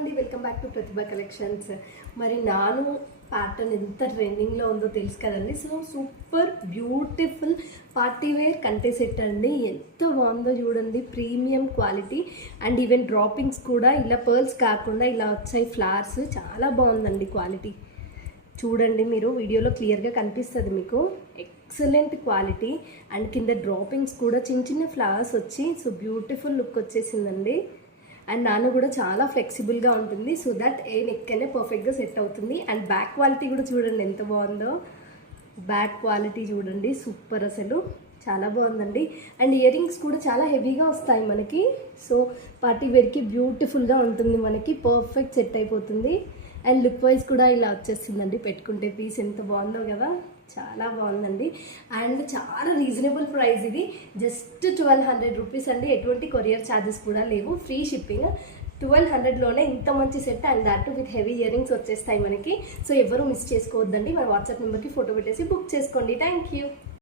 అండి, welcome back to Pratibha collections. మరి నాను ప్యాటర్న్ ఎంత ట్రెండింగ్లో ఉందో తెలుసు కదండి. So super beautiful party wear కంటే సెట్ అండి. ఎంత బాగుందో చూడండి, premium quality and even drapings కూడా ఇలా పర్ల్స్ కాకుండా ఇలా వచ్చాయి ఫ్లవర్స్. చాలా బాగుందండి క్వాలిటీ. చూడండి, మీరు వీడియోలో క్లియర్గా కనిపిస్తుంది మీకు. ఎక్సలెంట్ క్వాలిటీ అండ్ కింద డ్రాపింగ్స్ కూడా చిన్న చిన్న ఫ్లవర్స్ వచ్చి సో బ్యూటిఫుల్ లుక్ వచ్చేసిందండి. అండ్ నాను కూడా చాలా ఫ్లెక్సిబుల్గా ఉంటుంది, సో దట్ ఏ నెక్ అనే పర్ఫెక్ట్గా సెట్ అవుతుంది. అండ్ బ్యాక్ క్వాలిటీ కూడా చూడండి ఎంత బాగుందో. బ్యాక్ క్వాలిటీ చూడండి, సూపర్, అసలు చాలా బాగుందండి. అండ్ ఇయర్ రింగ్స్ కూడా చాలా హెవీగా వస్తాయి మనకి. సో పార్టీ వేర్కి బ్యూటిఫుల్గా ఉంటుంది, మనకి పర్ఫెక్ట్ సెట్ అయిపోతుంది. అండ్ లుక్ వైజ్ కూడా ఇలా వచ్చేస్తుందండి పెట్టుకుంటే. పీస్ ఎంత బాగుందో కదా, చాలా బాగుందండి. అండ్ చాలా రీజనబుల్ ప్రైస్, ఇది జస్ట్ 1200 రూపీస్ అండి. ఎటువంటి కొరియర్ ఛార్జెస్ కూడా లేవు, ఫ్రీ షిప్పింగ్. 1200లోనే ఇంత మంచి set and that with heavy ear rings వచ్చేస్తాయి మనకి. సో ఎవరు మిస్ చేసుకోవద్దండి. మన వాట్సాప్ నెంబర్కి ఫోటో పెట్టేసి బుక్ చేసుకోండి. Thank you.